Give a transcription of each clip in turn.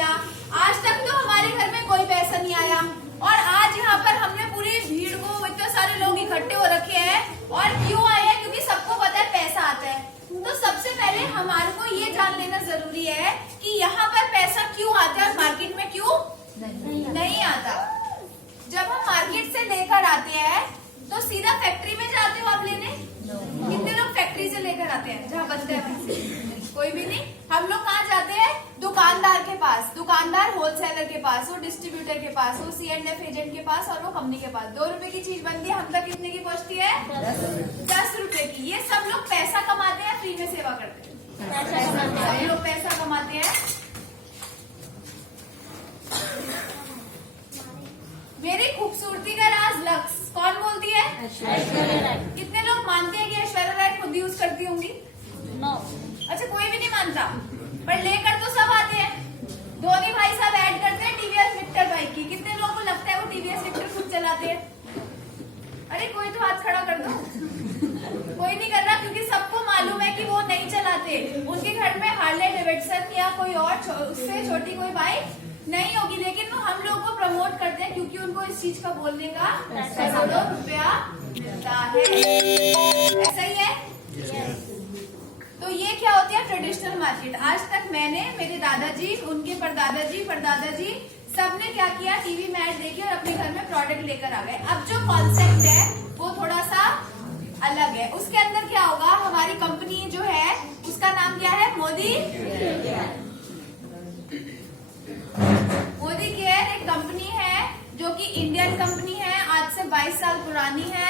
किया, आज तक तो हमारे घर में कोई पैसा नहीं आया। और आज यहाँ पर हमने पूरी भीड़ को, इतने सारे लोग इकट्ठे हो रखे हैं। और क्यों आए हैं? क्योंकि सबको पता है पैसा आता है। तो सबसे पहले हमारे को ये जान लेना जरूरी है कि यहाँ पर पैसा क्यों आता है और मार्केट में क्यों नहीं आता। जब हम मार्केट से लेकर आते हैं तो सीधा फैक्ट्री में जाते हो आप लेने? कितने लोग फैक्ट्री से लेकर आते हैं जहाँ बनते हैं? कोई भी नहीं। हम लोग कहाँ जाते हैं? दुकानदार के पास, दुकानदार होलसेलर के पास, वो डिस्ट्रीब्यूटर के पास, वो C&F एजेंट के पास और वो कंपनी के पास। 2 रुपए की चीज बनती है, हम तक कितने की पहुंचती है? 10 रुपए की। ये सब लोग पैसा कमाते हैं, फ्री में सेवा करते हैं। सब लोग पैसा कमाते हैं। मेरी खूबसूरती का राज लक्स कौन बोलती है? कितने लोग मानते हैं कि ऐश्वर्या राय खुद यूज करती होंगी? अच्छा, कोई भी नहीं मानता, पर लेकर तो सब आते हैं। धोनी भाई साहब ऐड करते हैं TVS विक्टर बाइक की। कितने लोगों को लगता है वो TVS विक्टर खुद चलाते हैं? अरे कोई तो हाथ खड़ा कर दो। कोई नहीं कर रहा, क्योंकि सबको मालूम है कि वो नहीं चलाते। उनके घर में हार्ले डेविडसन या कोई और उससे छोटी कोई बाइक नहीं होगी, लेकिन वो हम लोग को प्रमोट करते हैं क्योंकि उनको इस चीज का बोलने का ₹2 मिलता है। ऐसा ही है। तो ये क्या होती है? Traditional market. आज तक मैंने, मेरे दादाजी, उनके परदादाजी सबने क्या किया? टीवी में ऐड देखी और अपने घर में प्रोडक्ट लेकर आ गए। अब जो कॉन्सेप्ट है वो थोड़ा सा अलग है। उसके अंदर क्या होगा? हमारी कंपनी जो है उसका नाम क्या है? मोदी केयर एक कंपनी है जो कि इंडियन कंपनी है। आज से 22 साल पुरानी है।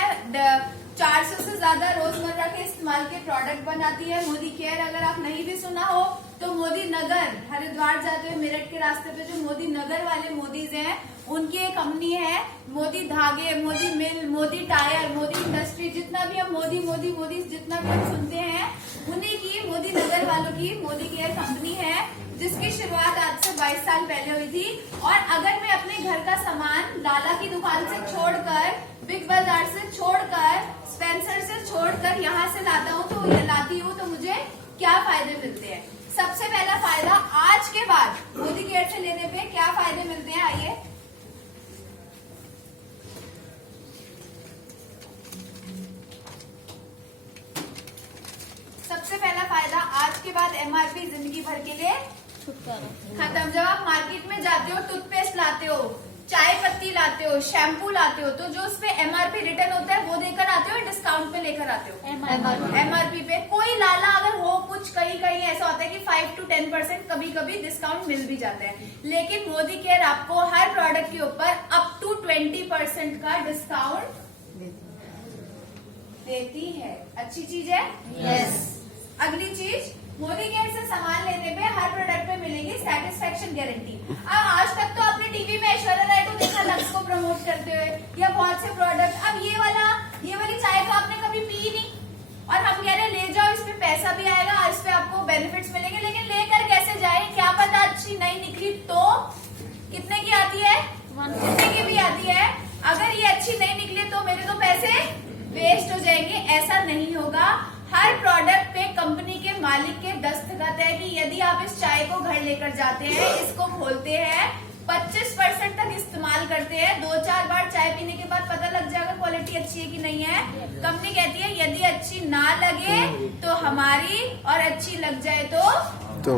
400 से ज्यादा रोजमर्रा के इस्तेमाल के प्रोडक्ट बनाती है मोदी केयर। अगर आप नहीं भी सुना हो तो मोदी नगर, हरिद्वार जाते हुए मेरठ के रास्ते पे जो मोदी नगर वाले मोदीज हैं, उनकी एक कंपनी है। मोदी धागे, मोदी मिल, मोदी टायर, मोदी इंडस्ट्री, जितना भी हम मोदी जितना भी हम सुनते हैं, उन्हीं की, मोदी नगर वालों की मोदी केयर कंपनी है, जिसकी शुरुआत आज से 22 साल पहले हुई थी। और अगर मैं अपने घर का सामान लाला की दुकान से छोड़कर, बिग बाजार से छोड़कर, स्पेंसर से छोड़कर यहाँ से लाती हूँ तो मुझे क्या फायदे मिलते हैं? सबसे पहला फायदा, आज के बाद मोदी केयर से लेने पे क्या फायदे मिलते हैं? आइए, सबसे पहला फायदा, आज के बाद MRP जिंदगी भर के लिए खत्म। जब आप मार्केट में जाते हो, टूथपेस्ट लाते हो, चाय पत्ती लाते हो, शैम्पू लाते हो, तो जो उस पे MRP रिटर्न होता है वो देकर आते हो, डिस्काउंट पे लेकर आते हो? MRP पे। कोई लाला अगर हो, कुछ कहीं ऐसा होता है कि 5 to 10% कभी डिस्काउंट मिल भी जाता है, लेकिन मोदी केयर आपको हर प्रोडक्ट के ऊपर अप टू 20% का डिस्काउंट देती है। अच्छी चीज है। यस। अगली चीज, मोदी केयर से सामान लेने पे हर प्रोडक्ट पे मिलेगी सेटिस्फेक्शन गारंटी। अब आज तक तो आपने टीवी में ऐश्वर्या राय को देखा लक्स को प्रमोट करते हुए या बहुत से प्रोडक्ट। अब ये वाली चाय तो आपने कभी पी नहीं, और हम कह रहे हैं ले जाओ, इस पे पैसा भी आएगा, इस पे आपको बेनिफिट्स मिलेंगे, लेकिन लेकर कैसे जाए? क्या पता अच्छी नहीं निकली तो कितने की आती है? 150 की भी आती है। अगर ये अच्छी नहीं निकली तो मेरे तो पैसे वेस्ट हो जाएंगे। ऐसा नहीं होगा। हर प्रोडक्ट पे कंपनी के मालिक के दस्तखत है कि यदि आप इस चाय को घर लेकर जाते हैं, इसको खोलते हैं, 25% तक इस्तेमाल करते हैं, 2-4 बार चाय पीने के बाद पता लग जाएगा क्वालिटी अच्छी है कि नहीं है। कंपनी कहती है यदि अच्छी ना लगे तो हमारी, और अच्छी लग जाए तो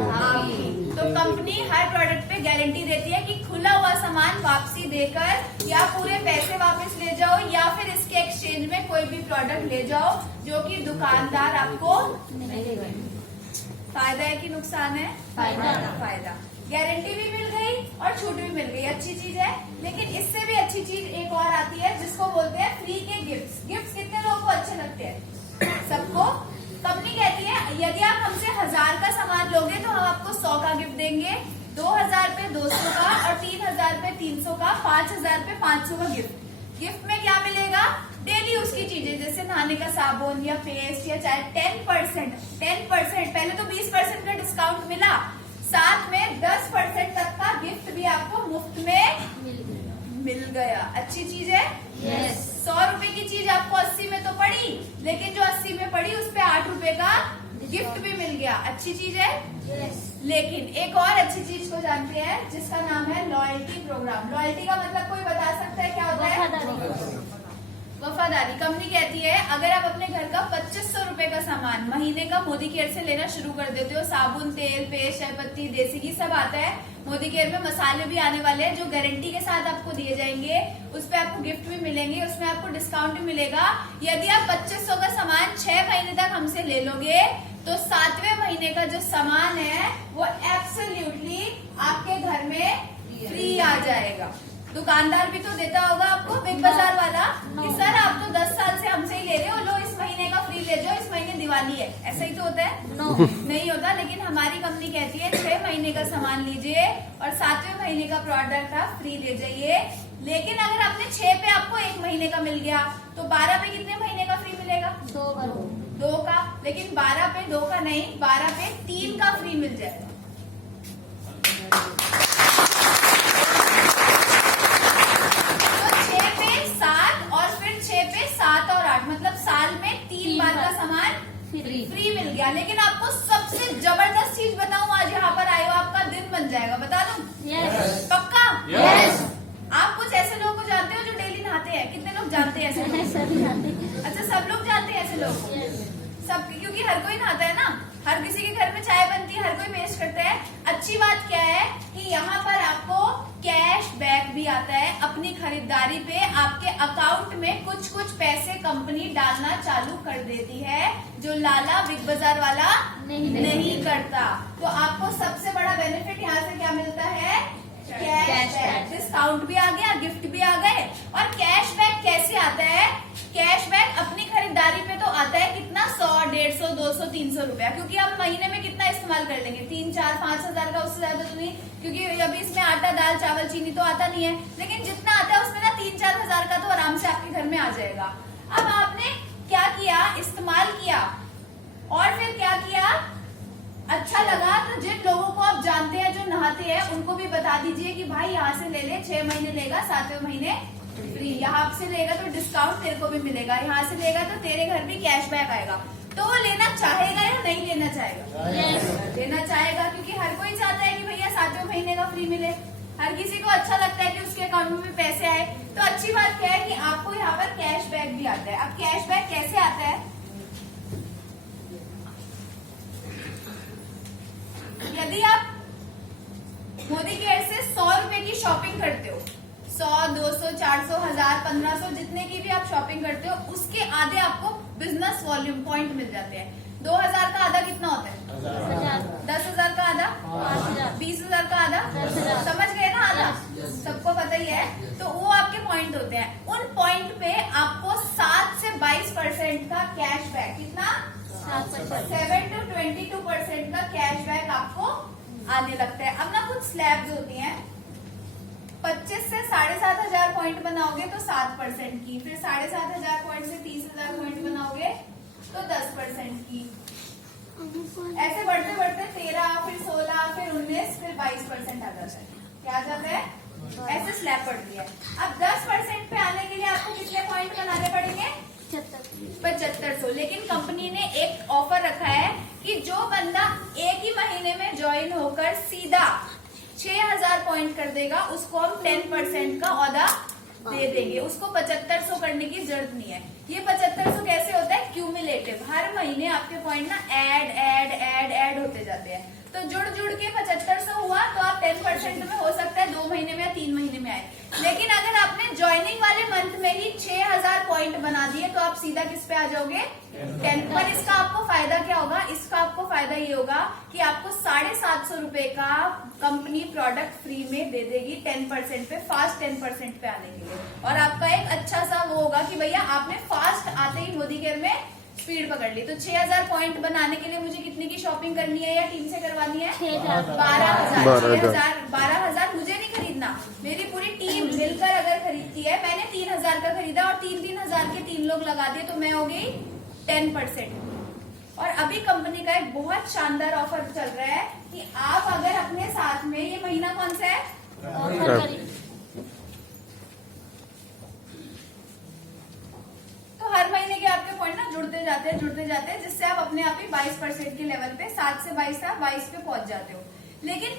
कंपनी हर प्रोडक्ट पे गारंटी देती है कि खुला हुआ सामान वापसी देकर या पूरे पैसे वापस ले जाओ, या फिर इसके एक्सचेंज में कोई भी प्रोडक्ट ले जाओ जो कि दुकानदार आपको फायदा है कि नुकसान है? फायदा। गारंटी भी मिल गई और छूट भी मिल गई, अच्छी चीज है। लेकिन इससे भी अच्छी चीज एक और आती है जिसको बोलते हैं फ्री के गिफ्ट्स। गिफ्ट्स कितने लोगों को अच्छे लगते हैं? सबको। कंपनी कहती है यदि आप हमसे 1000 का सामान लोगे तो हम आपको 100 का गिफ्ट देंगे, 2000 पे 200 का, और 3000 पे 300 का, 5000 पे 500 का गिफ्ट। गिफ्ट में क्या मिलेगा? डेली यूज की चीजें, जैसे नहाने का साबुन या पेस्ट या चाहे 10%, पहले तो 20% का डिस्काउंट मिला, साथ में 10% तक का गिफ्ट भी आपको मुफ्त में मिल गया। अच्छी चीज है। यस। 100 रुपए की चीज आपको 80 में तो पड़ी, लेकिन जो 80 में पड़ी उस पे 8 रुपए का गिफ्ट भी मिल गया, अच्छी चीज है। लेकिन एक और अच्छी चीज को जानते हैं जिसका नाम है लॉयल्टी प्रोग्राम। लॉयल्टी का मतलब कोई बता सकता है क्या होता है? वफादारी। कंपनी कहती है अगर आप अपने घर का 2500 रुपए का सामान महीने का मोदी केयर से लेना शुरू कर देते हो, साबुन, तेल, पेस्ट, चाय पत्ती, देसी घी सब आता है मोदी केयर में, मसाले भी आने वाले हैं जो गारंटी के साथ आपको दिए जाएंगे, उस पर आपको गिफ्ट भी मिलेंगे, उसमें आपको डिस्काउंट भी मिलेगा। यदि आप 2500 का सामान 6 महीने तक हमसे ले लोगे तो 7वें महीने का जो सामान है वो एब्सोल्युटली आपके घर में फ्री आ जाएगा। दुकानदार भी तो देता होगा आपको, बिग बाजार वाला, कि सर आप तो 10 साल से हमसे ही ले रहे हो, लो इस महीने का फ्री ले जाओ, इस महीने दिवाली है, ऐसा ही तो होता है? नहीं होता। लेकिन हमारी कंपनी कहती है 6 महीने का सामान लीजिए और 7वें महीने का प्रोडक्ट आप फ्री ले जाइए। लेकिन अगर आपने 6 पे आपको 1 महीने का मिल गया तो 12 पे कितने महीने का फ्री मिलेगा? 2 का। लेकिन 12 पे 2 का नहीं, 12 पे 3 का फ्री मिल जाएगा। मतलब साल में 3 बार का सामान फ्री मिल गया। लेकिन आपको सबसे जबरदस्त चीज बताऊं, आज यहाँ पर आए हो, आपका दिन बन जाएगा। बता दूं? पक्का? आप कुछ ऐसे लोगों को जानते हो जो डेली नहाते हैं? कितने लोग जानते हैं ऐसे लोग? अच्छा, सब लोग जानते हैं ऐसे लोग? सब, क्योंकि हर कोई नहाता है ना, हर किसी के घर में चाय बनती है, हर कोई पेस्ट करता है। अच्छी बात क्या है कि यहाँ पर आपको कैश बैक भी आता है। अपनी खरीदारी पे आपके अकाउंट में कुछ कुछ पैसे कंपनी डालना चालू कर देती है, जो लाला बिग बाजार वाला नहीं करता। तो आपको सबसे बड़ा बेनिफिट यहाँ से क्या मिलता है? Cash back. डिस्काउंट भी आ गया, गिफ्ट भी आ गए। और कैश बैक कैसे आता है? कैश बैक अपनी खरीदारी पे तो आता है कितना? 100, 150, 200, 300 रुपया, क्योंकि हम महीने में कितना इस्तेमाल कर लेंगे? 3, 4, 5 हजार का, उससे ज्यादा तो नहीं, क्योंकि अभी इसमें आटा, दाल, चावल, चीनी तो आता नहीं है। लेकिन जितना आता है उसमें ना 3-4 हजार का तो आराम से आपके घर में आ जाएगा। अब आपने क्या किया? इस्तेमाल किया और फिर क्या किया? अच्छा लगा तो जिन लोगों को आप जानते हैं जो नहाते हैं उनको भी बता दीजिए कि भाई यहाँ से ले ले, 6 महीने लेगा, 7वें महीने फ्री। यहाँ से लेगा तो डिस्काउंट तेरे को भी मिलेगा, यहाँ से लेगा तो तेरे घर भी कैशबैक आएगा। तो वो लेना चाहेगा या नहीं लेना चाहेगा? लेना चाहेगा, क्योंकि हर कोई चाहता है कि भैया 7वें महीने का फ्री मिले। हर किसी को अच्छा लगता है कि उसके अकाउंट में भी पैसे आए। तो अच्छी बात क्या है कि आपको यहाँ पर कैशबैक भी आता है। अब कैशबैक कैसे आता है? यदि आप मोदी केयर से 100 रुपए की शॉपिंग करते हो, 100, 200, 400, 1000, 1500, जितने की भी आप शॉपिंग करते हो, उसके आधे आपको बिजनेस वॉल्यूम पॉइंट मिल जाते हैं। 2000 का आधा कितना होता है? 10,000 का आधा? 20,000 का आधा? समझ गए ना? आधा सबको पता ही है। तो वो आपके पॉइंट होते हैं। उन पॉइंट पे आपको 7 से 22% का कैशबैक, कितना? 7 to 22% का कैशबैक आपको आने लगता है। अब ना कुछ स्लैब्स होती हैं, 25 से 7,500 पॉइंट बनाओगे तो 7% की, फिर 7,500 पॉइंट से 30,000 पॉइंट बनाओगे तो 10% की, ऐसे बढ़ते बढ़ते 13, फिर 16, फिर 19, फिर 22% आ जाता है। क्या आ जाता है? ऐसे स्लैब पड़ती है। अब 10% पे आने के लिए आपको कितने पॉइंट बनाने पड़ेंगे? 7500। लेकिन कंपनी ने एक ऑफर रखा है कि जो बंदा एक ही महीने में ज्वाइन होकर सीधा 6,000 पॉइंट कर देगा, उसको हम 10% का औदा दे देंगे। उसको 7500 करने की जरूरत नहीं है। ये 7500 कैसे होता है? क्यूमुलेटिव। हर महीने आपके पॉइंट ना ऐड होते जाते हैं। तो जुड़ जुड़ के 7500 हुआ तो आप 10% में हो सकता है 2 महीने में या 3 महीने में आए। लेकिन अगर आपने ज्वाइनिंग वाले मंथ में ही 6,000 पॉइंट बना दिए तो आप सीधा किस पे आ जाओगे? 10। पर इसका आपको फायदा क्या होगा? इसका आपको फायदा ये होगा कि आपको 750 रुपए का कंपनी प्रोडक्ट फ्री में दे देगी 10% पे, फास्ट 10% पे आने के लिए। और आपका एक अच्छा सा वो होगा कि भैया आपने फास्ट आते ही मोदी केयर में स्पीड पकड़ ली। तो 6,000 पॉइंट बनाने के लिए मुझे कितने की शॉपिंग करनी है या टीम से करवानी है? 12,000। 12,000 मुझे नहीं खरीदना, मेरी पूरी टीम मिलकर अगर खरीदती है। मैंने 3,000 का खरीदा और 3,000 के 3 लोग लगा दिए तो मैं हो गई 10%। और अभी कंपनी का एक बहुत शानदार ऑफर चल रहा है कि आप अगर अपने साथ में, ये महीना कौन सा है? तो हर महीने के आपके पॉइंट ना जुड़ते जाते हैं, जिससे आप अपने आप ही 22% के लेवल पे, 7 से 22 आप 22 पे पहुंच जाते हो। लेकिन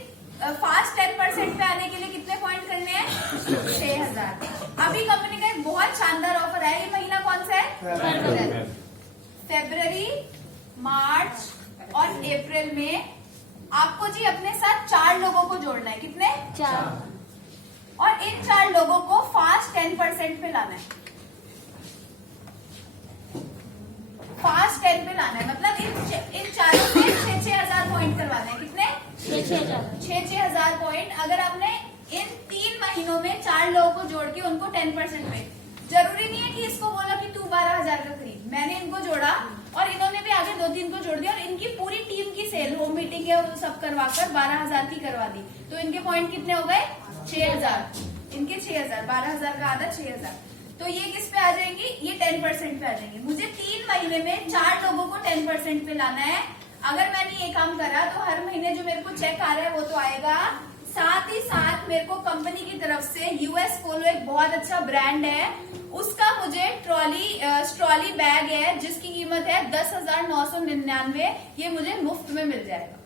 फास्ट 10% पे आने के लिए कितने पॉइंट करने हैं? 6000। अभी कंपनी का एक बहुत शानदार ऑफर है। ये महीना कौन सा है? फरवरी, मार्च और अप्रैल में आपको जी अपने साथ 4 लोगों को जोड़ना है। कितने? 4। और इन 4 लोगों को फास्ट 10% पे लाना है। फास्ट 10 पे लाना है, मतलब इन चारों से 6,000 पॉइंट करवाना है। कितने? 6,000 पॉइंट। अगर आपने इन 3 महीनों में 4 लोगों को जोड़ के उनको 10% पे, जरूरी नहीं है कि इसको बोला कि तू 12,000 का खरीद। मैंने इनको जोड़ा और इन्होंने भी आगे 2-3 को जोड़ दिया और इनकी पूरी टीम की सेल, होम मीटिंग है सब करवाकर 12,000 की करवा दी। तो इनके पॉइंट कितने हो गए? 6,000। इनके 6,000, 12,000 का आधा 6,000। तो ये किस पे आ जाएंगी? ये 10% पे आ जाएंगी। मुझे 3 महीने में 4 लोगों को 10% पे लाना है। अगर मैंने ये काम करा तो हर महीने जो मेरे को चेक आ रहा है वो तो आएगा। साथ ही साथ मेरे को कंपनी की तरफ से यूएस पोलो, एक बहुत अच्छा ब्रांड है, उसका मुझे ट्रॉली बैग है जिसकी कीमत है 10,999। ये मुझे मुफ्त में मिल जाएगा।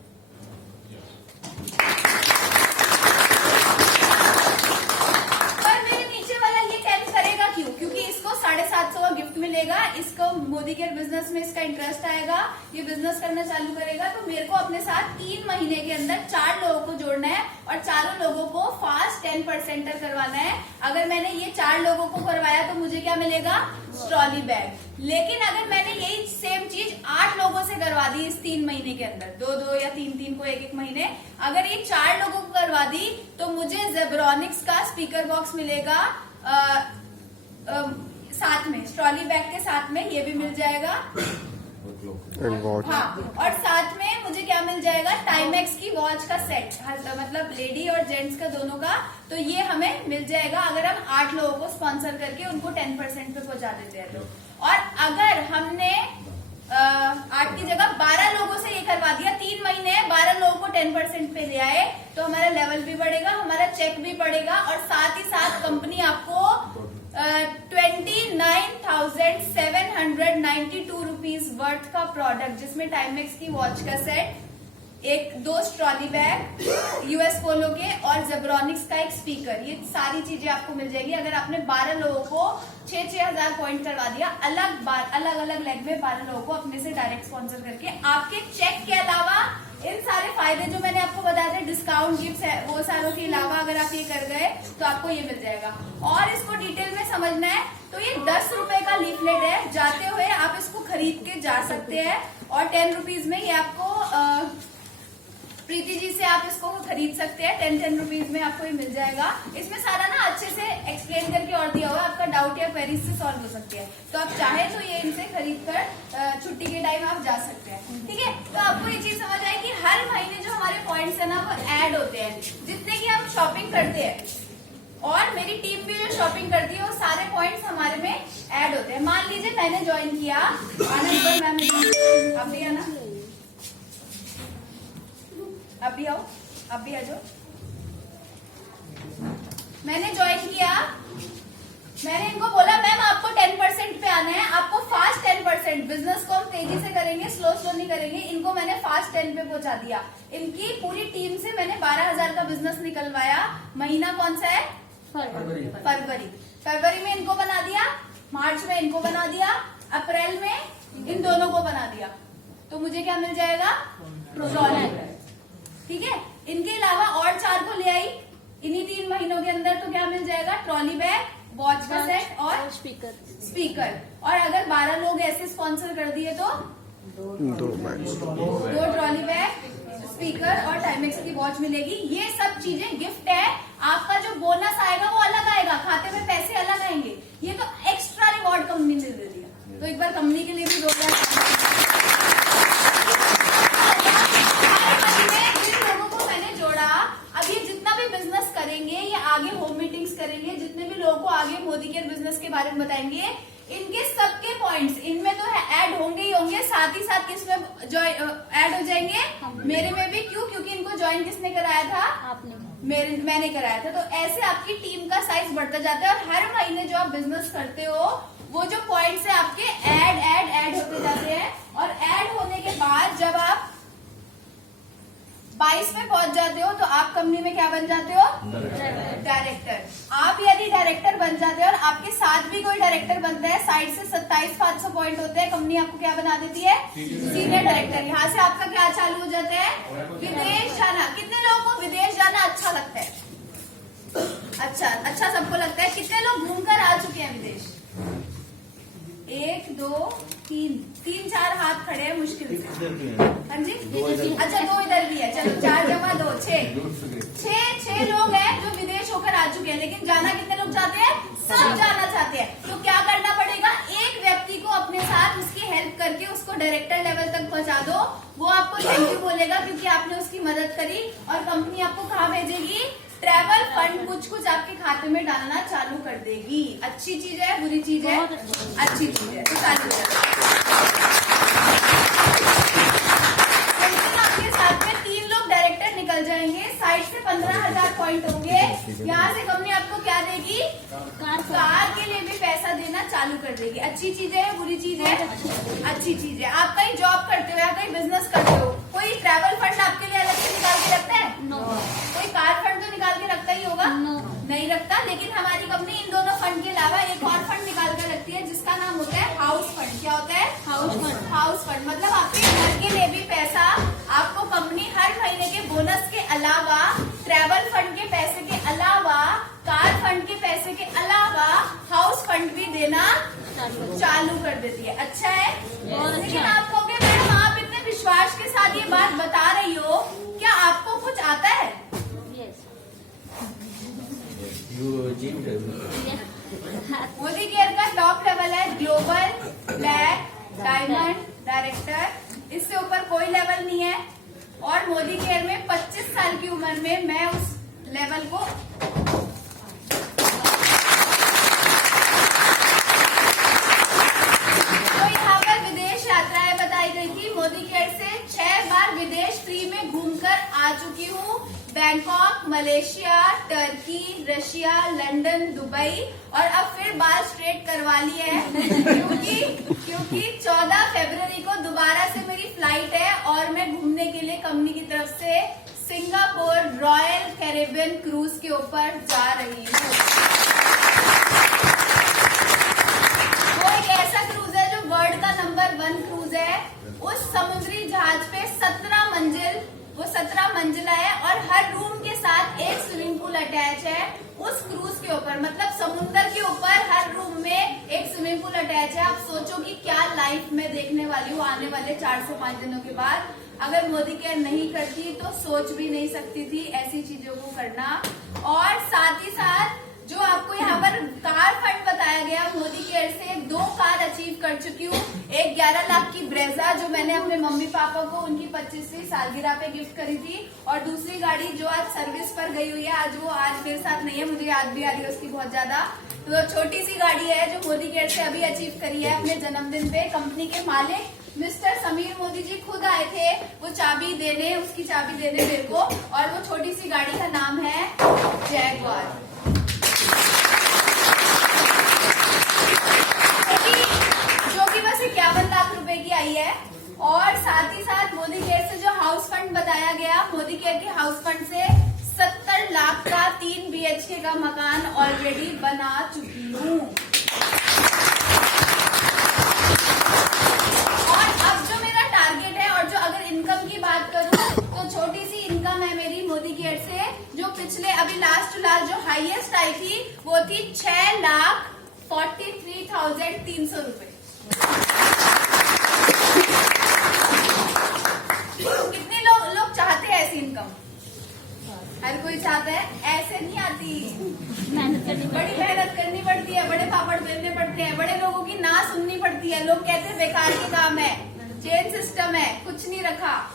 क्योंकि इसको 750 का गिफ्ट मिलेगा, इसको मोदी केयर बिजनेस में इसका इंटरेस्ट आएगा, ये बिजनेस करना चालू करेगा। तो मेरे को अपने साथ 3 महीने के अंदर 4 लोगों को जोड़ना है और 4 लोगों को फास्ट 10% करवाना है। अगर मैंने ये 4 लोगों को करवाया तो मुझे क्या मिलेगा? Trolley bag. लेकिन अगर मैंने यही सेम चीज 8 लोगों से करवा दी इस 3 महीने के अंदर, 2-2 या 3-3 को 1-1 महीने, अगर ये 4 लोगों को करवा दी तो मुझे जेब्रॉनिक्स का स्पीकर बॉक्स मिलेगा साथ में, ट्रॉली बैग के साथ में ये भी मिल जाएगा। हाँ, और साथ में मुझे क्या मिल जाएगा? टाइमेक्स की वॉच का सेट, मतलब लेडी और जेंट्स का दोनों का। तो ये हमें मिल जाएगा अगर हम 8 लोगों को स्पॉन्सर करके उनको 10% पे पहुंचा देते हैं तो। और अगर हमने 8 की जगह 12 लोगों से ये करवा दिया, 3 महीने 12 लोगों को 10% पे ले आए, तो हमारा लेवल भी बढ़ेगा, हमारा चेक भी बढ़ेगा और साथ ही साथ कंपनी आपको 29,792 रुपीज वर्थ का प्रोडक्ट, जिसमें टाइमेक्स की वॉच का set, 2 trolley bag US Polo के और जेब्रॉनिक्स का एक स्पीकर, ये सारी चीजें आपको मिल जाएगी। अगर आपने 12 लोगों को 6,000 पॉइंट करवा दिया, अलग अलग लेग में 12 लोगों को अपने से डायरेक्ट स्पॉन्सर करके, आपके चेक के अलावा इन सारे फायदे जो मैंने आपको बताए थे, डिस्काउंट, गिफ्ट है, वो सारों के अलावा अगर आप ये कर गए तो आपको ये मिल जाएगा। और इसको डिटेल में समझना है तो ये 10 रुपए का लीफलेट है, जाते हुए आप इसको खरीद के जा सकते हैं और 10 रुपीज में ये आपको प्रीति जी से आप इसको खरीद सकते हैं। 10 रुपीज में आपको ये मिल जाएगा। इसमें सारा ना अच्छे से एक्सप्लेन करके और दिया हुआ है, आपका डाउट या क्वेरीज से सॉल्व हो सकती है। तो आप चाहे तो ये इनसे खरीद कर छुट्टी के टाइम आप जा सकते हैं। ठीक है, तो आपको ये चीज समझ आए कि हर महीने जो हमारे पॉइंट्स है ना वो ऐड होते हैं, जितने की हम शॉपिंग करते हैं और मेरी टीम भी जो शॉपिंग करती है वो सारे पॉइंट्स हमारे में ऐड होते हैं। मान लीजिए मैंने ज्वाइन किया, आनंद मैम आप भी आना, अभी आओ, अभी आ जाओ। मैंने ज्वाइन किया, मैंने इनको बोला मैम आपको 10% पे आना है, आपको फास्ट 10%, बिजनेस को हम तेजी से करेंगे, स्लो नहीं करेंगे। इनको मैंने फास्ट 10 पे पहुंचा दिया। इनकी पूरी टीम से मैंने 12,000 का बिजनेस निकलवाया। महीना कौन सा है? फरवरी में इनको बना दिया, मार्च में इनको बना दिया, अप्रैल में इन दोनों को बना दिया। तो मुझे क्या मिल जाएगा? ट्रॉली। ठीक है, इनके अलावा और 4 को ले आई इन्हीं 3 महीनों के अंदर, तो क्या मिल जाएगा? ट्रॉली बैग, वॉच का सेट और स्पीकर। और अगर 12 लोग ऐसे स्पॉन्सर कर दिए तो 2 ट्रॉली बैग, स्पीकर और टाइमेक्स की वॉच मिलेगी। ये सब चीजें गिफ्ट है। आपका जो बोनस आएगा वो अलग आएगा, खाते में पैसे अलग आएंगे। ये तो एक्स्ट्रा रिवॉर्ड कंपनी ने दे दिया। तो एक बार कंपनी के लिए भी 2,000 करेंगे, ये आगे होम मीटिंग्स करेंगे, जितने भी लोगों को आगे मोदी केयर बिजनेस के बारे में बताएंगे, इनके सबके पॉइंट्स इनमें तो है ऐड होंगे ही होंगे, साथ ही साथ किसमें ऐड हो जाएंगे? मेरे में भी। क्यों? क्योंकि इनको ज्वाइन किसने कराया था? आपने। मैंने कराया था। तो ऐसे आपकी टीम का साइज बढ़ता जाता है और हर महीने जो आप बिजनेस करते हो वो जो पॉइंट्स है आपके ऐड होते जाते हैं, और ऐड होने के बाद जब आप 22 में पहुंच जाते हो तो आप कंपनी में क्या बन जाते हो? डायरेक्टर। आप यदि डायरेक्टर बन जाते हो और आपके साथ भी कोई डायरेक्टर बनता है, साइड से 27,500 पॉइंट होते हैं, कंपनी आपको क्या बना देती है? Senior director. यहाँ से आपका क्या चालू हो जाता है? विदेश जाना। कितने लोगों को विदेश जाना अच्छा लगता है? अच्छा सबको लगता है। कितने लोग घूमकर आ चुके हैं विदेश? 1 2 3 4 हाथ खड़े हैं मुश्किल से। हाँ जी, अच्छा 2 इधर भी है। चलो 4 जमा 2 6 लोग हैं जो विदेश होकर आ चुके हैं। लेकिन जाना कितने लोग चाहते हैं? सब जाना चाहते हैं। तो क्या करना पड़ेगा? एक व्यक्ति को अपने साथ उसकी हेल्प करके उसको डायरेक्टर लेवल तक पहुंचा दो। वो आपको थैंक यू बोलेगा क्योंकि आपने उसकी मदद करी, और कंपनी आपको कहाँ भेजेगी? ट्रैवल फंड कुछ आपके खाते में डालना चालू कर देगी। अच्छी चीज है, बुरी चीज है? अच्छी चीज है। तो चालू आपके साथ में 3 लोग डायरेक्टर निकल जाएंगे, साइड से 15,000 पॉइंट होंगे। यहाँ से कंपनी आपको क्या देगी? कार के लिए भी पैसा देना चालू कर देगी। अच्छी चीज है, बुरी चीज है? अच्छी चीज है। आप कहीं जॉब करते हो या कहीं बिजनेस करते हो, कोई ट्रैवल फंड आपके लिए अलग से निकाल के रखता है? नो। कोई कार फंड तो निकाल के रखता ही होगा? नो। नहीं रखता। लेकिन हमारी कंपनी इन दोनों फंड के अलावा एक और फंड निकाल कर रखती है जिसका नाम होता है हाउस फंड। क्या होता है? हाउस फंड मतलब आपके घर के लिए भी पैसा आपको कंपनी हर महीने के बोनस के अलावा, ट्रैवल फंड के पैसे के अलावा, कार फंड के पैसे के अलावा हाउस फंड भी देना चालू कर देती है। अच्छा है। लेकिन आप कहोगे मैडम आप इतने विश्वास के साथ ये बात बता रही हो, क्या आपको कुछ आता है? मोदी केयर का टॉप लेवल है ग्लोबल, ब्लैक, डायमंड, डायरेक्टर। इससे ऊपर कोई लेवल नहीं है। और मोदी केयर में 25 साल की उम्र में मैं उस लेवल को मोदी केयर से 6 बार विदेश फ्री में घूमकर आ चुकी हूँ। Bangkok, Malaysia, Turkey, Russia, London, Dubai, और अब फिर बाल स्ट्रेट करवा ली है क्योंकि 14 फरवरी को दोबारा से मेरी फ्लाइट है और मैं घूमने के लिए कंपनी की तरफ से सिंगापुर रॉयल कैरेबियन क्रूज के ऊपर जा रही हूँ। वो एक ऐसा क्रूज है जो वर्ल्ड का नंबर 1 क्रूज है। उस समुद्री जहाज पे 17 मंजिला है और हर रूम के साथ एक स्विमिंग पूल अटैच है। उस क्रूज के ऊपर मतलब समुद्र के ऊपर हर रूम में एक स्विमिंग पूल अटैच है। आप सोचो कि क्या लाइफ में देखने वाली हूँ आने वाले 4 से 5 दिनों के बाद। अगर मोदी केयर नहीं करती तो सोच भी नहीं सकती थी ऐसी चीजों को करना। और साथ ही साथ जो आपको यहाँ पर कार फंड बताया गया, मोदी केयर से 2 कार अचीव कर चुकी हूँ। एक 11 लाख की ब्रेजा जो मैंने अपने मम्मी पापा को उनकी 25वीं सालगिरह पे गिफ्ट करी थी, और दूसरी गाड़ी जो आज सर्विस पर गई हुई है, आज मेरे साथ नहीं है, मुझे याद भी आ रही है उसकी बहुत ज्यादा। तो छोटी सी गाड़ी है जो मोदी केयर से अभी अचीव करी है अपने जन्मदिन पे। कंपनी के मालिक मिस्टर समीर मोदी जी खुद आए थे वो उसकी चाबी देने मेरे को, और वो छोटी सी गाड़ी का नाम है जैगवार, जो कि बस 51 लाख रुपए की आई है। और साथ ही साथ मोदी केयर से जो हाउस फंड बताया गया, मोदी केयर के हाउस फंड से 70 लाख का 3 BHK का मकान ऑलरेडी बना चुकी हूँ। और अब जो मेरा टारगेट है, और जो अगर इनकम की बात करूँ तो छोटी सी इनकम है मेरी मोदी केयर से, जो पिछले अभी लास्ट जो हाईएस्ट आई थी वो थी 6,43,300 रुपए। कितने लोग चाहते हैं ऐसी इनकम? हर कोई चाहता है। ऐसे नहीं आती, बड़ी मेहनत करनी पड़ती है, बड़े पापड़ बेलने पड़ते हैं, बड़े लोगों की ना सुननी पड़ती है। लोग कहते हैं बेकार के काम है, चेन सिस्टम है, कुछ नहीं रखा।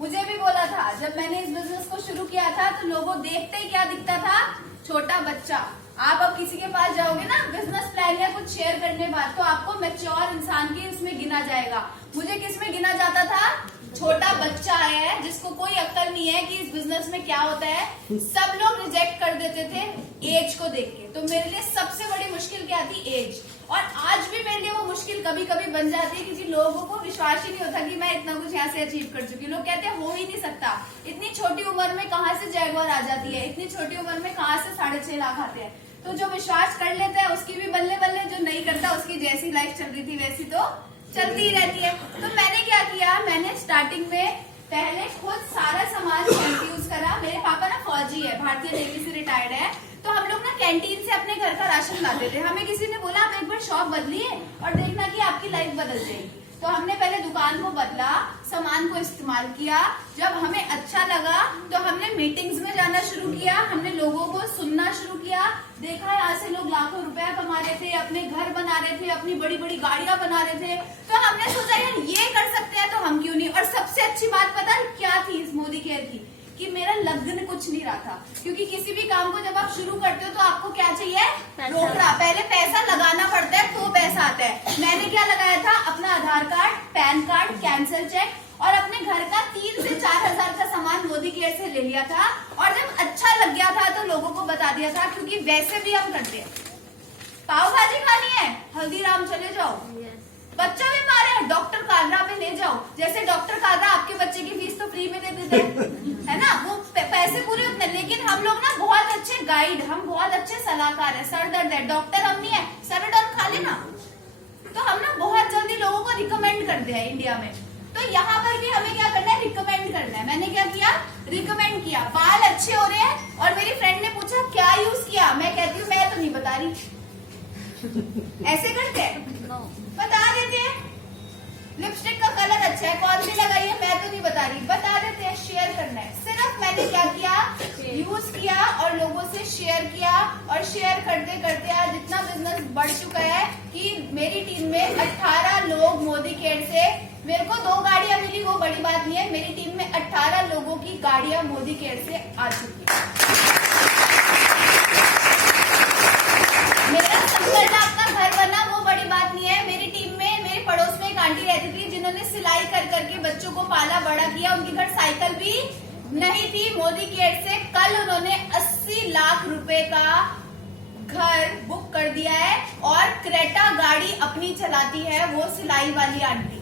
मुझे भी बोला था जब मैंने इस बिजनेस को शुरू किया था तो लोगों देखते ही क्या दिखता था? छोटा बच्चा। आप अब किसी के पास जाओगे ना बिजनेस प्लान या कुछ शेयर करने बाद, तो आपको मैच्योर इंसान की उसमें गिना जाएगा। मुझे किस में गिना जाता था? छोटा बच्चा है जिसको कोई अक्ल नहीं है कि इस बिजनेस में क्या होता है। सब लोग रिजेक्ट कर देते थे एज को देख के। तो मेरे लिए सबसे बड़ी मुश्किल क्या थी? एज। और आज भी मेरे लिए वो मुश्किल कभी कभी बन जाती है, क्योंकि लोगों को विश्वास ही नहीं होता कि मैं इतना कुछ यहाँ से अचीव कर चुकी हूँ। लोग कहते हैं हो ही नहीं सकता, इतनी छोटी उम्र में कहाँ से जैगवार आ जाती है, इतनी छोटी उम्र में कहाँ से 6.5 लाख आते हैं। तो जो विश्वास कर लेता है उसकी भी बल्ले बल्ले, जो नहीं करता उसकी जैसी लाइफ चल रही थी वैसी तो चलती ही रहती है। तो मैंने क्या किया, मैंने स्टार्टिंग में पहले खुद सारा सामान यूज करा। मेरे पापा ना फौजी है, भारतीय नेवी से रिटायर्ड है, तो हम लोग ना कैंटीन से अपने घर का राशन लाते थे। हमें किसी ने बोला आप एक बार शॉप बदलिए और देखना कि आपकी लाइफ बदल जाएगी। तो हमने पहले दुकान को बदला, सामान को इस्तेमाल किया। जब हमें अच्छा लगा तो हमने मीटिंग्स में जाना शुरू किया, हमने लोगों को सुनना शुरू किया। देखा यहाँ से लोग लाखों रुपया कमा रहे थे, अपने घर बना रहे थे, अपनी बड़ी बड़ी गाड़ियां बना रहे थे। तो हमने सोचा यार ये कर सकते हैं तो हम क्यों नहीं। और सबसे अच्छी बात पता है क्या थी इस मोदी केयर की, कि मेरा लग्न कुछ नहीं रहा था। क्योंकि किसी भी काम को जब आप शुरू करते हो तो आपको क्या चाहिए, रोकड़ा। पहले पैसा लगाना पड़ता है तो पैसा आता है। मैंने क्या लगाया था, अपना Aadhaar card, PAN card, cancel cheque और अपने घर का 3 से 4 हजार का सामान मोदी केयर से ले लिया था। और जब अच्छा लग गया था तो लोगों को बता दिया था, क्योंकि वैसे भी हम करते हैं। पाव भाजी खानी है, हल्दीराम चले जाओ। बच्चा भी मारे हैं, डॉक्टर कालरा में ले जाओ। जैसे डॉक्टर कालरा आपके बच्चे की फीस तो फ्री में दे देते है ना, वो पैसे पूरे उतने। लेकिन हम लोग ना बहुत अच्छे गाइड, हम बहुत अच्छे सलाहकार है। सर दर्द है, डॉक्टर हम नहीं है, सरडर्म खा लेना। तो हम ना बहुत जल्दी लोगों को रिकमेंड करते हैं इंडिया में। तो यहाँ पर भी हमें क्या करना है, रिकमेंड करना है। मैंने क्या किया, रिकमेंड किया। बाल अच्छे हो रहे हैं और मेरी फ्रेंड ने पूछा क्या यूज किया, मैं कहती हूँ मैं तो नहीं बता रही। ऐसे करते हैं, बता देते हैं। लिपस्टिक का कलर अच्छा है, कौन सी लगाई है, मैं तो नहीं बता रही, बता देते हैं। शेयर करना है। सिर्फ मैंने क्या किया, यूज किया और लोगों से शेयर किया। और शेयर करते करते आज इतना बिजनेस बढ़ चुका है कि मेरी टीम में 18 लोग मोदी केयर से, मेरे को 2 गाड़ियां मिली वो बड़ी बात नहीं है, मेरी टीम में 18 लोगों की गाड़ियां मोदी केयर से आ चुकी है। मेरा 70 लाख का घर बना वो बड़ी बात नहीं है। मेरी टीम में, मेरे पड़ोस में एक आंटी रहती थी जिन्होंने सिलाई कर करके बच्चों को पाला बड़ा किया। उनके घर साइकिल भी नहीं थी, मोदी केयर से कल उन्होंने 80 लाख रुपए का घर बुक कर दिया है और क्रेटा गाड़ी अपनी चलाती है वो सिलाई वाली आंटी।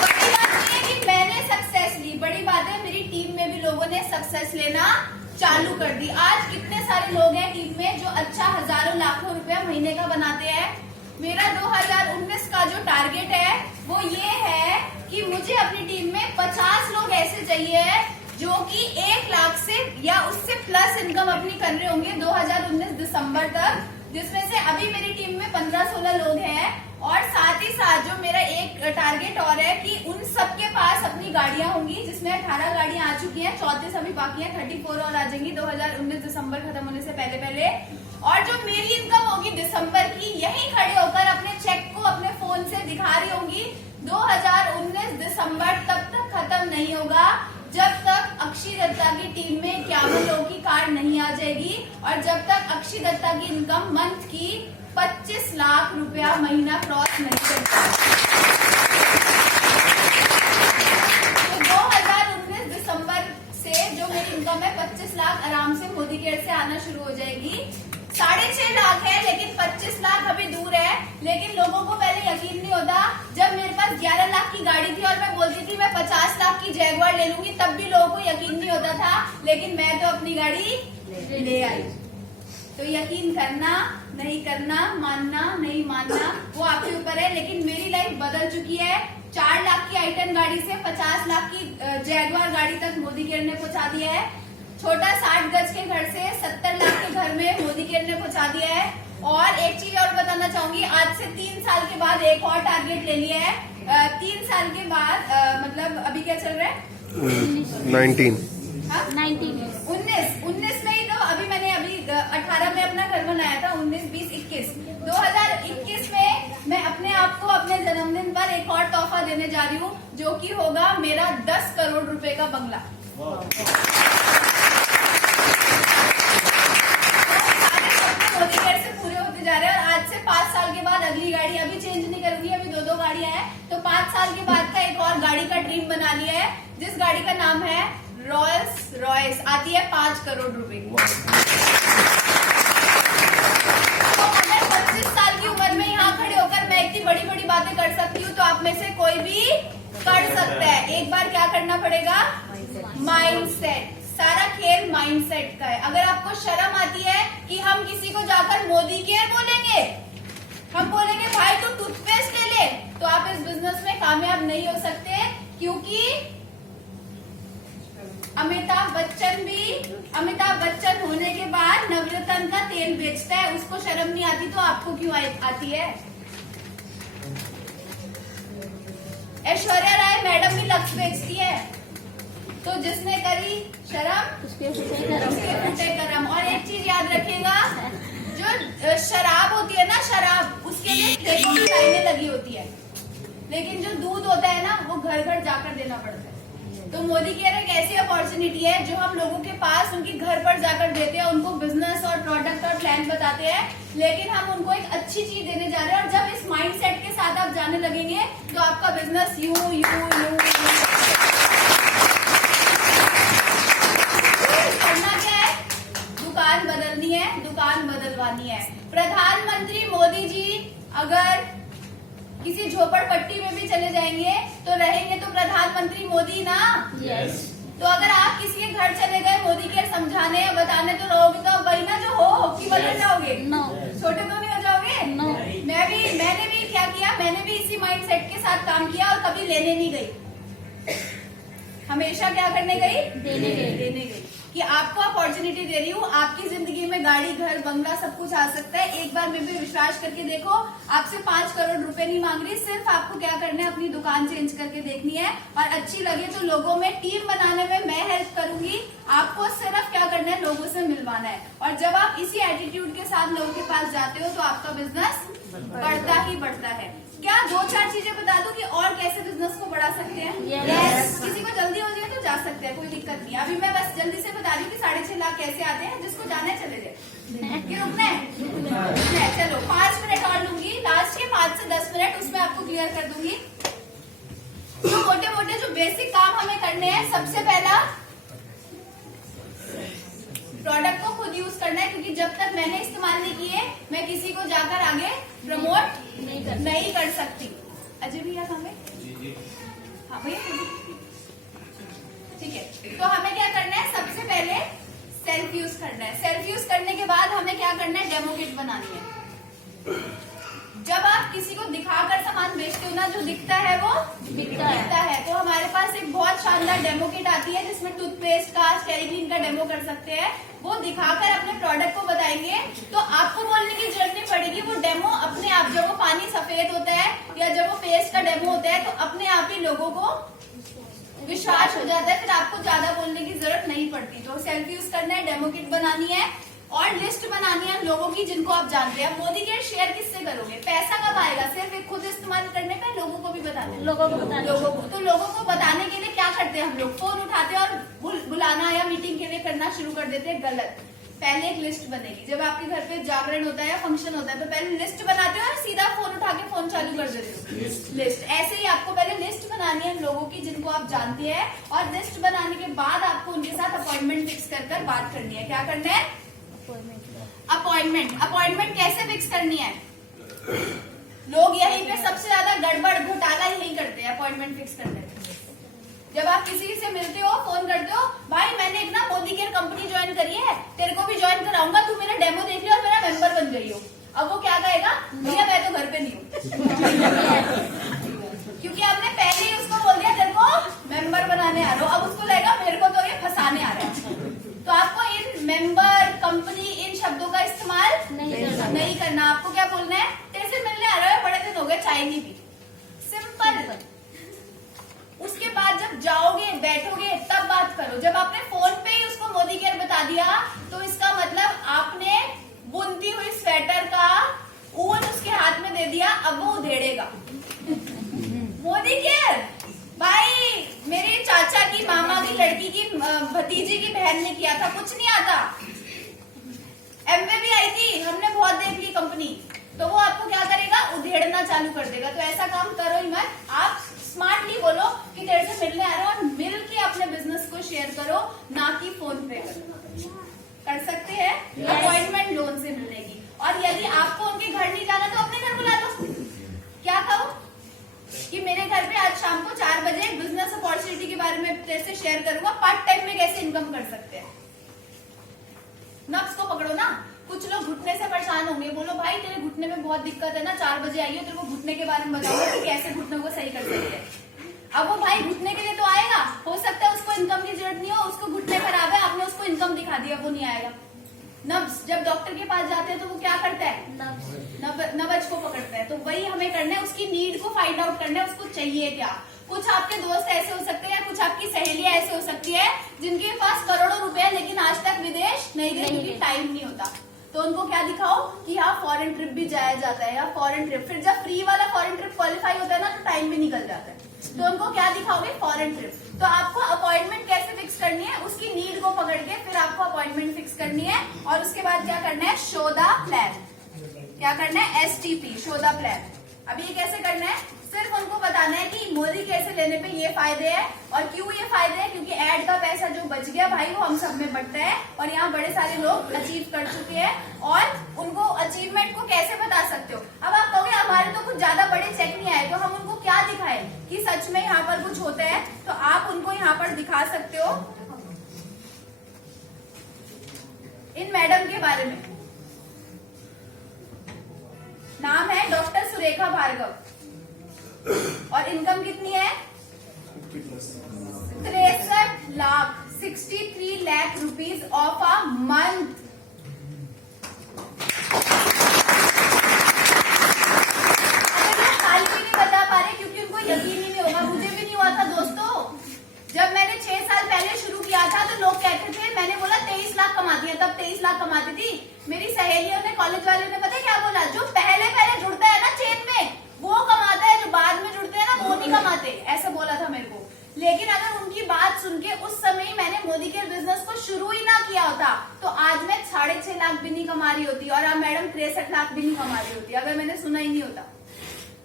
बड़ी बात नहीं है कि मैंने सक्सेस ली, बड़ी बात है मेरी टीम में भी लोगों ने सक्सेस लेना चालू कर दी। आज कितने सारे लोग हैं टीम में जो अच्छा हजारों लाखों रुपया महीने का बनाते हैं। मेरा 2019 का जो टारगेट है वो ये है कि मुझे अपनी टीम में 50 लोग ऐसे चाहिए जो कि 1 लाख से या उससे प्लस इनकम अपनी कर रहे होंगे 2019 दिसंबर तक, जिसमें से अभी मेरी टीम में 15-16 लोग हैं। और साथ ही साथ जो मेरा एक टारगेट और है कि उन सबके पास अपनी गाड़ियां होंगी, जिसमें 18 गाड़ियां आ चुकी हैं, 34 अभी बाकी हैं, 34 और आ जाएंगी 2019 दिसंबर खत्म होने से पहले पहले। और जो मेरी इनकम होगी दिसंबर की, यही खड़े होकर अपने चेक को अपने फोन से दिखा रही होंगी। 2019 दिसंबर तब तक खत्म नहीं होगा जब तक अक्षय दत्ता की टीम में 51 लोगों की कार्ड नहीं आ जाएगी और जब तक अक्षय दत्ता की इनकम मंथ की 25 लाख रुपया महीना क्रॉस नहीं करता। तो 2019 दिसंबर से जो मेरी इनकम है 25 लाख आराम से मोदी केयर से आना शुरू हो जाएगी। 6.5 लाख है लेकिन 25 लाख अभी दूर है। लेकिन लोगों को पहले यकीन नहीं होता। जब मेरे पास 11 लाख की गाड़ी थी और मैं बोलती थी मैं 50 लाख की जैगवार ले लूंगी, तब भी लोगों को यकीन नहीं होता था। लेकिन मैं तो अपनी गाड़ी ले आई। तो यकीन करना नहीं करना, मानना नहीं मानना, वो आपके ऊपर है। लेकिन मेरी लाइफ बदल चुकी है। 4 लाख की आई-10 गाड़ी से 50 लाख की जैगवार गाड़ी तक मोदी केयर ने पहुंचा दिया है। छोटा 60 गज के घर से 70 लाख के घर में मोदी केयर ने पहुंचा दिया है। और एक चीज और बताना चाहूंगी, आज से 3 साल के बाद एक और टारगेट ले लिया है। 3 साल के बाद मतलब अभी क्या चल रहा है, 19 में ही तो अभी मैंने 18 में अपना घर बनाया था। 19, 20, 21 2021 में मैं अपने आप को अपने जन्मदिन पर एक और तोहफा देने जा रही हूँ, जो कि होगा मेरा 10 करोड़ रुपए का बंगला। मोदी केयर से पूरे होते जा रहे हैं। और आज से 5 साल के बाद अगली गाड़ी, अभी चेंज नहीं करूंगी, अभी 2-2 गाड़ियां हैं, तो 5 साल के बाद का एक और गाड़ी का ड्रीम बना लिया है, जिस गाड़ी का नाम है रॉल्स रॉयस। आती है 5 करोड़ रुपए की। बार क्या करना पड़ेगा, माइंडसेट। सारा खेल माइंडसेट का है। अगर आपको शर्म आती है कि हम किसी को जाकर मोदी केयर बोलेंगे, हम बोलेंगे भाई तू टूथपेस्ट ले ले, तो आप इस बिजनेस में कामयाब नहीं हो सकते। क्योंकि अमिताभ बच्चन होने के बाद नवरत्न का तेल बेचता है, उसको शर्म नहीं आती तो आपको क्यों आती है। ऐश्वर्या राय मैडम भी लक्स बेचती है, तो जिसने करी शर्म उसके फूटे करम। और एक चीज याद रखिएगा, जो शराब होती है ना, शराब, उसके लिए ठेकों की लाइनें लगी होती है, लेकिन जो दूध होता है ना वो घर घर जाकर देना पड़ता है। तो मोदी केयर एक ऐसी अपॉर्चुनिटी है जो हम लोगों के पास उनके घर पर जाकर देते हैं, उनको बिजनेस और प्रोडक्ट और प्लान बताते हैं, लेकिन हम उनको एक अच्छी चीज देने जा रहे हैं। और जब इस माइंडसेट के साथ आप जाने लगेंगे तो आपका बिजनेस यू करना क्या है, दुकान बदलनी है, दुकान बदलवानी है। प्रधानमंत्री मोदी जी अगर किसी झोपड़पट्टी में भी चले जाएंगे तो रहेंगे तो प्रधानमंत्री मोदी ना। यस। तो अगर आप किसी के घर चले गए मोदी के समझाने या बताने, तो रहोगे तो वही ना जो हो की बदल जाओगे। नो। छोटे तो नहीं हो जाओगे। नो। मैंने भी क्या किया, मैंने भी इसी माइंडसेट के साथ काम किया और कभी लेने नहीं गई, हमेशा क्या करने गई, देने गई। कि आपको अपॉर्चुनिटी दे रही हूँ, आपकी जिंदगी में गाड़ी, घर, बंगला सब कुछ आ सकता है। एक बार में भी विश्वास करके देखो। आपसे 5 करोड़ रुपए नहीं मांग रही, सिर्फ आपको क्या करना है, अपनी दुकान चेंज करके देखनी है। और अच्छी लगे तो लोगों में टीम बनाने में मैं हेल्प करूंगी। आपको सिर्फ क्या करना है, लोगों से मिलवाना है। और जब आप इसी एटीट्यूड के साथ लोगों के पास जाते हो तो आपका बिजनेस बढ़ता ही बढ़ता है। क्या 2-4 चीजें बता दूं कि और कैसे बिजनेस को बढ़ा सकते हैं? Yes. किसी को जल्दी हो जाए तो जा सकते हैं, कोई दिक्कत नहीं। अभी मैं बस जल्दी से बता रही हूँ कि 6.5 लाख कैसे आते हैं, जिसको जाना है चले जाए। कि रुकना है? चलो 5 मिनट और लूंगी, लास्ट के 5 से 10 मिनट उसमें आपको क्लियर कर दूंगी। तो मोटे मोटे जो बेसिक काम हमें करने हैं, सबसे पहला प्रोडक्ट को खुद यूज करना है, क्योंकि जब तक मैंने इस्तेमाल नहीं किए मैं किसी को जाकर आगे प्रमोट नहीं कर सकती। अजय भैया कहाँ है? हाँ भैया, ठीक है। तो हमें क्या करना है, सबसे पहले सेल्फ यूज करना है। सेल्फ यूज करने के बाद हमें क्या करना है, डेमो किट बनानी है। जब आप किसी को दिखाकर सामान बेचते हो ना, जो दिखता है वो बिकता है। तो हमारे पास एक बहुत शानदार डेमो किट आती है, जिसमें टूथपेस्ट का, स्टेरिक्लीन का डेमो कर सकते हैं। वो दिखाकर अपने प्रोडक्ट को बताएंगे तो आपको बोलने की जरूरत नहीं पड़ेगी। वो डेमो अपने आप, जब वो पानी सफेद होता है या जब वो पेस्ट का डेमो होता है, तो अपने आप ही लोगों को विश्वास हो जाता है, फिर आपको ज्यादा बोलने की जरूरत नहीं पड़ती। तो सेल्फ यूज करना है, डेमो किट बनानी है और लिस्ट बनानी है लोगों की जिनको आप जानते हैं। मोदी केयर शेयर किससे करोगे, पैसा कब आएगा, सिर्फ एक खुद इस्तेमाल करने पे, लोगों को भी बताने, लोगों को बताने के लिए क्या करते हैं हम लोग, फोन उठाते हैं और बुलाना या मीटिंग के लिए करना शुरू कर देते हैं। गलत। पहले एक लिस्ट बनेगी। जब आपके घर पे जागरण होता है या फंक्शन होता है तो पहले लिस्ट बनाते हो और सीधा फोन उठा के फोन चालू कर देते हो। लिस्ट ऐसे ही आपको पहले लिस्ट बनानी है लोगों की जिनको आप जानते हैं, और लिस्ट बनाने के बाद आपको उनके साथ अपॉइंटमेंट फिक्स कर बात करनी है। क्या करना है, अपॉइंटमेंट कैसे फिक्स करनी है? लोग यहीं पे सबसे ज्यादा गड़बड़ घोटाला यही करते हैं, अपॉइंटमेंट फिक्स करने में। जब आप किसी से मिलते हो, फोन करते हो, भाई मैंने एक ना मोदी केयर कंपनी ज्वाइन करी है, तेरे को भी ज्वाइन कराऊंगा, तू मेरा डेमो देख लियो और मेरा मेंबर बन गई हो। अब वो क्या कहेगा, भैया मैं तो घर पे नहीं हूँ क्योंकि आपने पहले ही उसको बोल दिया तेरे को मेंबर बनाने आ रहा हो। अब उसको लगेगा मेरे को तो ये फंसाने आ रहा है। तो आपको इन मेंबर, कंपनी, इन शब्दों का इस्तेमाल नहीं करना। आपको क्या बोलना है, तेरे से मिलने आ रहा है, बड़े दिन हो गए, चाय नहीं पी। सिंपल। उसके बाद जब जाओगे, बैठोगे, तब बात करो। जब आपने फोन पे ही उसको मोदी केयर बता दिया तो इसका मतलब आपने बुनती हुई स्वेटर का ऊन उसके हाथ में दे दिया, अब वो उधेड़ेगा। मोदी केयर भाई मेरे चाचा की, मामा की लड़की की, भतीजी की बहन ने किया था, कुछ नहीं आता। एमवे भी आई थी, हमने बहुत देख ली कंपनी। तो वो आपको क्या करेगा, उधेड़ना चालू कर देगा। तो ऐसा काम करो ही मत। आप स्मार्टली बोलो कि तेरे से मिलने आ रहे हो और मिल के अपने बिजनेस को शेयर करो, ना कि फोन पे करो। कर सकते हैं अपॉइंटमेंट लोन से मिलने की। और यदि आपको उनके घर नहीं जाना तो अपने घर बुला लो। क्या कहो कि मेरे घर पे आज शाम को 4 बजे बिजनेस अपॉर्चुनिटी तेरे से शेयर करूंगा पार्ट टाइम में कैसे इनकम कर सकते हैं। नब्स को पकड़ो ना। कुछ लोग घुटने से परेशान होंगे, बोलो भाई तेरे घुटने में बहुत दिक्कत है ना, 4 बजे आइए तेरे को घुटने के बारे में बताऊंगा कि कैसे घुटनों को सही कर सकते हैं। अब वो भाई घुटने के लिए तो आएगा, हो सकता है उसको इनकम की जरूरत नहीं हो, उसको घुटने खराब है, आपने उसको इनकम दिखा दिया, वो नहीं आएगा। नब्स जब डॉक्टर के पास जाते हैं तो वो क्या करता है, नब्ज को पकड़ता है। तो वही हमें करना है, उसकी नीड को फाइंड आउट करना है, उसको चाहिए क्या। कुछ आपके दोस्त ऐसे हो सकते हैं, कुछ आपकी सहेलियां ऐसे हो सकती है जिनके पास करोड़ों रुपए है लेकिन आज तक विदेश नहीं गए क्योंकि टाइम नहीं होता। तो उनको क्या दिखाओ कि यहाँ फॉरेन ट्रिप भी जाया जाता है, या फॉरेन ट्रिप, फिर जब फ्री वाला फॉरेन ट्रिप क्वालिफाई होता है ना तो टाइम भी निकल जाता है। तो उनको क्या दिखाओगे, फॉरेन ट्रिप। तो आपको अपॉइंटमेंट कैसे फिक्स करनी है, उसकी नीड को पकड़ के फिर आपको अपॉइंटमेंट फिक्स करनी है। और उसके बाद क्या करना है, शो द प्लान। क्या करना है, STP, शो द प्लान। अब ये कैसे करना है, सिर्फ उनको बताना है कि मोदी कैसे लेने पे ये फायदे हैं और क्यों ये फायदे हैं, क्योंकि एड का पैसा जो बच गया भाई वो हम सब में बंटता है और यहाँ बड़े सारे लोग अचीव कर चुके हैं। और उनको अचीवमेंट को कैसे बता सकते हो। अब आप कहोगे हमारे तो कुछ ज्यादा बड़े चेक नहीं आए, तो हम उनको क्या दिखाएं कि सच में यहाँ पर कुछ होता है। तो आप उनको यहाँ पर दिखा सकते हो इन मैडम के बारे में। नाम है डॉक्टर सुरेखा भार्गव और इनकम कितनी है, 63 lakh, 63 lakh rupees of a month. साल भी नहीं बता पा रहे क्योंकि उनको यकीन ही नहीं होगा, मुझे भी नहीं हुआ था दोस्तों। जब मैंने 6 साल पहले शुरू किया था तो लोग कहते थे, मैंने बोला 23 लाख कमाती है, तब 23 लाख कमाती थी। मेरी सहेलियों ने, कॉलेज वाले ने पता क्या बोला, जो पहले जुड़ता है ना चेन में वो कमाता है, जो बाद में जुड़ते हैं ना वो नहीं कमाते, ऐसा बोला था मेरे को। लेकिन अगर उनकी बात सुन के उस समय ही मैंने मोदी के बिजनेस को शुरू ही ना किया होता तो आज मैं 6.5 लाख भी नहीं कमा रही होती और अब मैडम 63 लाख भी नहीं कमा रही होती, अगर मैंने सुना ही नहीं होता।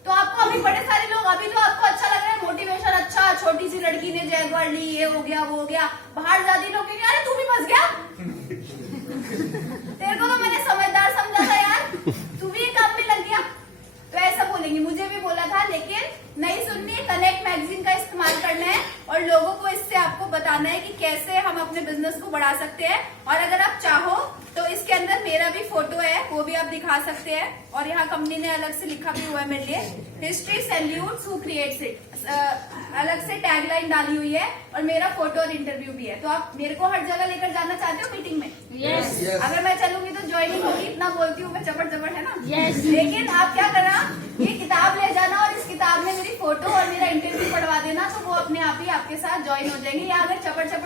तो आपको अभी बड़े सारे लोग, अभी तो आपको अच्छा लग रहा है मोटिवेशन, अच्छा छोटी सी लड़की ने जैगवार ली, ये हो गया वो हो गया, बाहर जाती लोग कहेंगे अरे तू भी फंस गया तेरे को तो मैंने समझदार समझा था यार, तू भी ये काम में लग गया। तो ऐसा बोलेंगे, मुझे भी बोला था, लेकिन नहीं सुननी है। कनेक्ट मैगजीन का इस्तेमाल करना है और लोगों को इससे आपको बताना है कि कैसे हम अपने बिजनेस को बढ़ा सकते हैं। और अगर आप चाहो तो इसके अंदर मेरा भी फोटो है, वो भी आप दिखा सकते हैं। और यहाँ कंपनी ने अलग से लिखा भी हुआ है मेरे लिए, history salutes who creates it, अलग से टैगलाइन डाली हुई है और मेरा फोटो और इंटरव्यू भी है। तो आप मेरे को हर जगह लेकर जाना चाहते हो मीटिंग में? यस। अगर मैं चलूंगी तो ज्वाइनिंग होगी, इतना बोलती हूँ मैं, चपट चपट है ना। यस। लेकिन आप क्या करना, ये किताब ले जाना और इस किताब में मेरी फोटो और मेरा इंटरव्यू पढ़वा देना, तो वो अपने आप ही आपके साथ ज्वाइन हो जाएंगे। या अगर चपट चपट